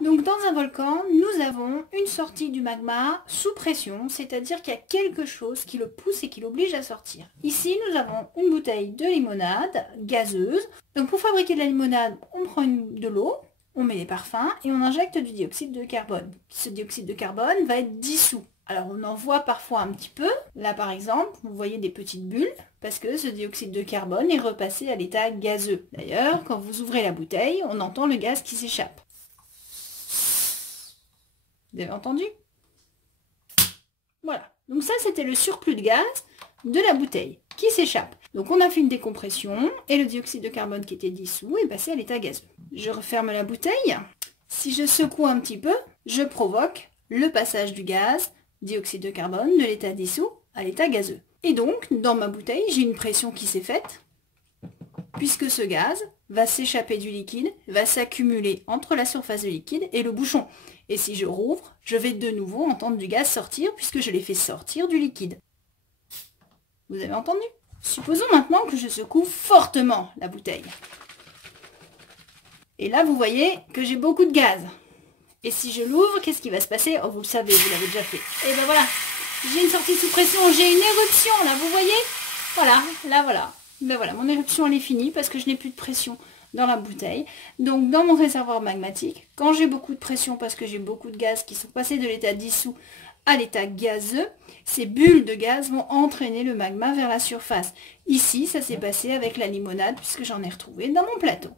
Donc dans un volcan, nous avons une sortie du magma sous pression, c'est-à-dire qu'il y a quelque chose qui le pousse et qui l'oblige à sortir. Ici, nous avons une bouteille de limonade gazeuse. Donc pour fabriquer de la limonade, on prend de l'eau, on met les parfums et on injecte du dioxyde de carbone. Ce dioxyde de carbone va être dissous. Alors on en voit parfois un petit peu. Là par exemple, vous voyez des petites bulles parce que ce dioxyde de carbone est repassé à l'état gazeux. D'ailleurs, quand vous ouvrez la bouteille, on entend le gaz qui s'échappe. Vous avez entendu? Voilà. Donc ça, c'était le surplus de gaz de la bouteille qui s'échappe. Donc on a fait une décompression et le dioxyde de carbone qui était dissous est passé à l'état gazeux. Je referme la bouteille. Si je secoue un petit peu, je provoque le passage du gaz, dioxyde de carbone, de l'état dissous à l'état gazeux. Et donc, dans ma bouteille, j'ai une pression qui s'est faite, puisque ce gaz va s'échapper du liquide, va s'accumuler entre la surface du liquide et le bouchon. Et si je rouvre, je vais de nouveau entendre du gaz sortir, puisque je l'ai fait sortir du liquide. Vous avez entendu? Supposons maintenant que je secoue fortement la bouteille. Et là, vous voyez que j'ai beaucoup de gaz. Et si je l'ouvre, qu'est-ce qui va se passer? Oh, vous le savez, vous l'avez déjà fait. Et ben voilà, j'ai une sortie sous pression, j'ai une éruption, là, vous voyez? Voilà, là, voilà. Ben voilà, mon éruption, elle est finie parce que je n'ai plus de pression dans la bouteille. Donc, dans mon réservoir magmatique, quand j'ai beaucoup de pression parce que j'ai beaucoup de gaz qui sont passés de l'état dissous à l'état gazeux, ces bulles de gaz vont entraîner le magma vers la surface. Ici, ça s'est passé avec la limonade puisque j'en ai retrouvé dans mon plateau.